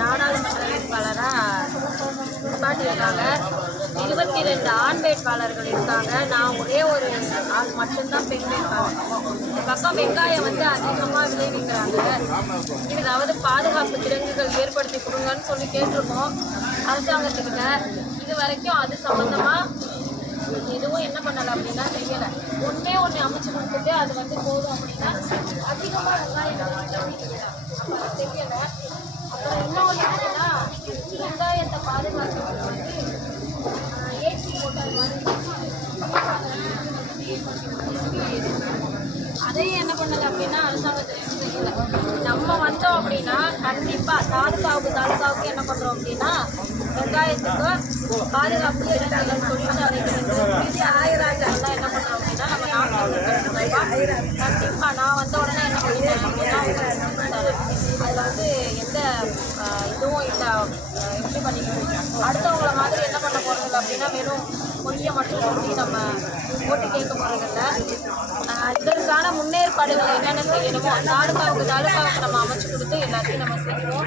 நாடாளுமன்ற வேட்பாளராக காட்டியிருக்காங்க இருபத்தி ரெண்டு ஆண் வேட்பாளர்கள் இருக்காங்க. நான் ஒரே ஒரு ஆள் மட்டும்தான் பெண் வேட்பாளர். இந்த பக்கம் வெங்காயம் வந்து அதிகமாக விளைவிக்கிறாங்க இதாவது பாதுகாப்பு கிடங்குகள் ஏற்படுத்தி கொடுங்கன்னு சொல்லி கேட்டிருக்கோம். அரசாங்கத்துக்கிட்ட இது வரைக்கும் அது சம்மந்தமாக எதுவும் என்ன பண்ணலை அப்படின்னா தெரியலை. ஒன்றே ஒன்று அமைச்சு கொடுத்துட்டு அது வந்து போதும் அப்படின்னா அதிகமாக வெங்காயத்தை பாதுகாக்கிறதுக்கு வந்து ஏசி போட்டால் அதையும் என்ன பண்ணது அப்படின்னா அரசாங்கத்தில் செய்யல நம்ம வந்தோம் அப்படின்னா கண்டிப்பாக தாலுகாவுக்கு தாலுகாவுக்கு என்ன பண்ணுறோம் அப்படின்னா வெங்காயத்துக்கு பாதுகாப்பு இடங்கள் தொழிற்சாலைகளுக்கு ஆயிரம் எல்லாம் என்ன பண்றோம் அப்படின்னா நம்ம நாட்டு கண்டிப்பாக நான் வந்த உடனே என்ன பண்ணிட்டேன் அப்படின்னா அதில் வந்து எந்த இதுவும் இல்லை. ஆஹ், பண்ணிக்கணும். அடுத்தவங்கள மாதிரி என்ன பண்ண போகிறது அப்படின்னா வெறும் பொய்யை மட்டும் சொல்லி நம்ம ஓட்டு கேட்க போகிறதில்ல இதற்கான முன்னேற்பாடுகள் என்னென்ன செய்யணுமோ தாலுகாவுக்கு தாலுகாவுக்கு நம்ம அமைச்சு கொடுத்து எல்லாத்தையும் நம்ம செய்யணும்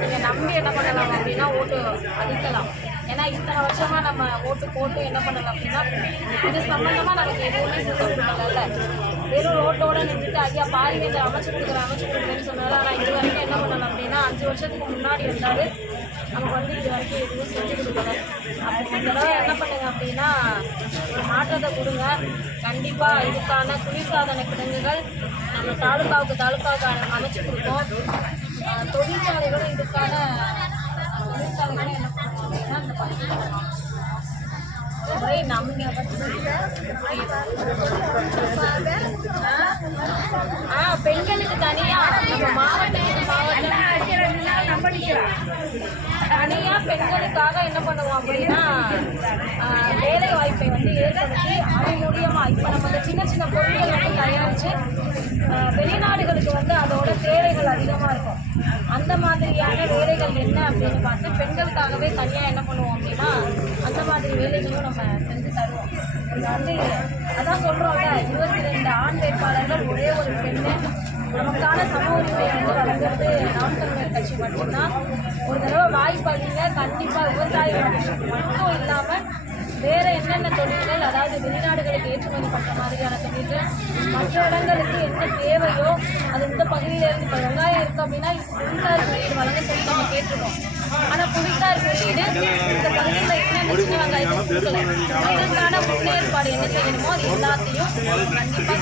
நீங்கள் நம்பி என்ன பண்ணலாம் அப்படின்னா ஓட்டு அளிக்கலாம் ஏன்னா இத்தனை வருஷமா நம்ம ஓட்டு போட்டு என்ன பண்ணலாம் அப்படின்னா இது சம்பந்தமா நமக்கு எதுவுமே செஞ்சு கொடுக்கல வெறும் ரோட்டோட நின்றுட்டு ஐயா பாருங்க இதை அமைச்சு கொடுக்குறேன் அமைச்சு கொடுக்குறேன்னு சொன்னாரு ஆனால் இது வரைக்கும் என்ன பண்ணலாம் அப்படின்னா அஞ்சு வருஷத்துக்கு முன்னாடி இருந்தாரு நமக்கு வந்து இது வரைக்கும் எதுவும் செஞ்சு கொடுக்கல. அப்போ இந்த தடவை என்ன பண்ணுங்க அப்படின்னா ஒரு மாற்றத்தை கொடுங்க. கண்டிப்பாக இதுக்கான குளிர்சாதன கிடங்குகள் நம்ம தாலுகாவுக்கு தாலுகாவுக்கு அமைச்சு கொடுப்போம். தொழிற்சாலைகளும் இதுக்கான தொழிற்சாலை பெண்களுக்கு தனியா. நம்ம மாவட்டம். தனியா பெண்களுக்காக என்ன பண்ணுவோம் அப்படின்னா வேலை வாய்ப்பை வந்து ஏற்படுத்தி அது மூலியமா இப்போ நம்ம சின்ன சின்ன பொருட்கள் வந்து தயாரித்து வெளிநாடுகளுக்கு வந்து அதோட தேவைகள் அதிகமாக இருக்கும். அந்த மாதிரியான வேலைகள் என்ன அப்படின்னு பார்த்து பெண்களுக்காகவே தனியாக என்ன பண்ணுவோம் அப்படின்னா அந்த மாதிரி வேலைகளும் நம்ம செஞ்சு தருவோம். இது வந்து அதான் சொல்கிறோம்ல இருபத்தி ரெண்டு ஆண் வேட்பாளர்கள் ஒரே ஒரு பெண்ணு. நமக்கான சமூக உரிமை வந்து வழங்குறது நாம் தமிழர் கட்சி மட்டும்தான். ஒரு தடவை வாய்ப்பளிங்க கண்டிப்பாக விவசாயம் மட்டும் இல்லாமல் வேற என்னென்ன தொழில்கள் அதாவது வெளிநாடுகளுக்கு ஏற்றுமதி பண்ணுற மாதிரியான தொழில்கள் மற்ற இடங்களுக்கு என்ன தேவையோ அது இந்த பகுதியில இருந்து இப்போ வெங்காயம் இருக்கு அப்படின்னா புவிசார் குறியீடு வழங்க சொல்லி நம்ம கேட்டிருக்கோம். ஆனால் புவிசார் குறியீடு இந்த பகுதியில் என்னென்ன சின்ன வெங்காயத்தை கொடுக்கல. இதற்கான முன்னேற்பாடு என்ன செய்யணுமோ அது எல்லாத்தையும் கண்டிப்பாக